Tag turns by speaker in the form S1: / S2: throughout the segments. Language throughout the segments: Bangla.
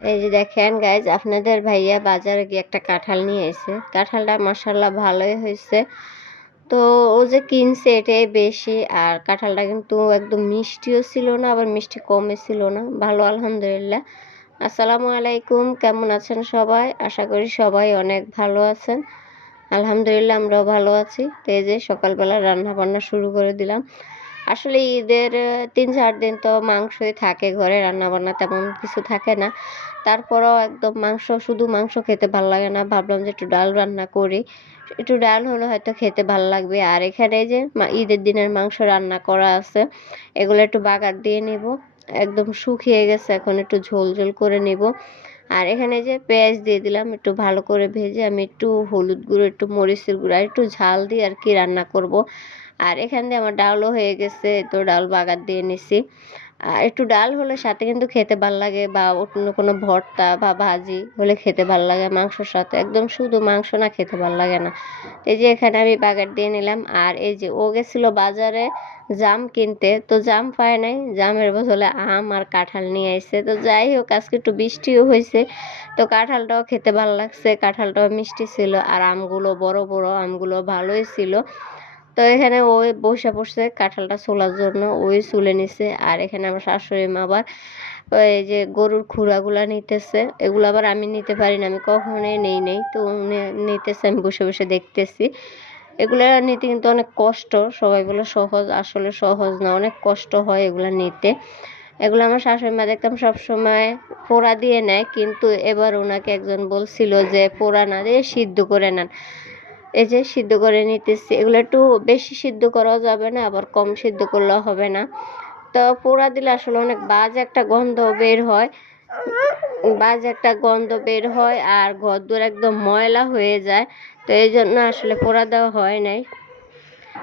S1: এই যে দেখেন গাইজ আপনাদের ভাইয়া বাজারে গিয়ে একটা কাঁঠাল নিয়ে এসে কাঁঠালটা মাসাল্লাহ ভালোই হয়েছে। তো ও যে কিনছে এটাই বেশি, আর কাঁঠালটা কিন্তু একদম মিষ্টিও ছিল না, আবার মিষ্টি কমে ছিল না। ভালো, আলহামদুলিল্লাহ। আসসালামু আলাইকুম, কেমন আছেন সবাই? আশা করি সবাই অনেক ভালো আছেন। আলহামদুলিল্লাহ, আমরাও ভালো আছি। তো এই যে সকালবেলা রান্না বান্না শুরু করে দিলাম। আসলে ঈদের তিন চার দিন তো মাংসই থাকে ঘরে রান্না বান্না তেমন কিছু থাকে না। তারপরও একদম মাংস, শুধু মাংস খেতে ভালো লাগে না। ভাবলাম যে একটু ডাল রান্না করি। একটু ডাল হলে হয়তো খেতে ভালো লাগবে। আর এখানে যে ঈদের দিনের মাংস রান্না করা আছে, এগুলো একটু বাগার দিয়ে নিব। একদম শুকিয়ে গেছে, এখন একটু ঝোল ঝোল করে নিব। আর এখানে যে পেঁয়াজ দিয়ে দিলাম, একটু ভালো করে ভেজে আমি একটু হলুদ গুঁড়ো, একটু মরিচের গুঁড়ো আর একটু ঝাল দিয়ে আর কি রান্না করব। আর এখান দিয়ে আমার ডালও হয়ে গেছে, তো ডাল বাগার দিয়ে নিছি। আর একটু ডাল হলে সাথে কিন্তু খেতে ভালো লাগে বা অন্য কোনো ভর্তা বা ভাজি হলে খেতে ভালো লাগে মাংসর সাথে। একদম শুধু মাংস না খেতে ভালো লাগে না। এই যে এখানে আমি বাগার দিয়ে নিলাম আর এই যে ও গেছিল বাজারে জাম কিনতে, তো জাম পায় নাই। জামের বদলে আম আর কাঁঠাল নিয়ে আসছে তো যাই হোক, আজকে একটু বৃষ্টিও হয়েছে তো কাঁঠালটাও খেতে ভালো লাগছে। কাঁঠালটাও মিষ্টি ছিল আর আমগুলো বড় বড় আমগুলো ভালোই ছিল। তো এখানে ওই বসে পড়ছে কাঁঠালটা ছোলার জন্য ওই চুলে নিছে, আর এখানে আমার শাশুড়ি মা আবার ওই যে গরুর খুঁড়াগুলা নিতেছে। এগুলো আবার আমি নিতে পারি না, আমি কখনোই নেই নেই, তো উনি নিতেছে, আমি বসে বসে দেখতেছি। এগুলো নিতে কিন্তু অনেক কষ্ট, সবাই বলে সহজ, আসলে সহজ না, অনেক কষ্ট হয় এগুলো নিতে। এগুলো আমার শাশুড়ি মা দেখতাম সবসময় পোড়া দিয়ে নেয়, কিন্তু এবার ওনাকে একজন বলছিল যে পোড়া না দিয়ে সিদ্ধ করে নেন। এই যে সিদ্ধ করে নিতেছি। এগুলো একটু বেশি সিদ্ধ করাও যাবে না, আবার কম সিদ্ধ করলেও হবে না। তো পোড়া দিলে আসলে অনেক বাজে একটা গন্ধ বের হয়। বাজে একটা গন্ধ বের হয় আর ঘর দূর একদম ময়লা হয়ে যায়। তো এই জন্য আসলে পোড়া দেওয়া হয় নাই।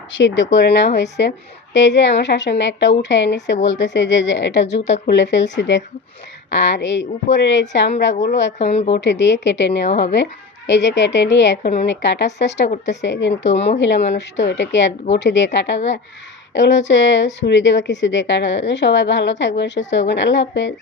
S1: সিদ্ধ করে নেওয়া হয়েছে। তো এই যে আমার শাশুড়ি একটা উঠায় নিছে বলতেছে যে এটা জুতা খুলে ফেলছি, দেখো। আর এই উপরের এই চামড়াগুলো এখন বটে দিয়ে কেটে নেওয়া হবে। এই যে কেটে নিয়ে এখন উনি কাটার চেষ্টা করতেছে, কিন্তু মহিলা মানুষ তো এটাকে আর বটি দিয়ে কাটা যায়। এগুলো হচ্ছে ছুরি দিয়ে বা কিছু দিয়ে কাটা যায়। সবাই ভালো থাকবেন, সুস্থ থাকবেন। আল্লাহ হাফেজ।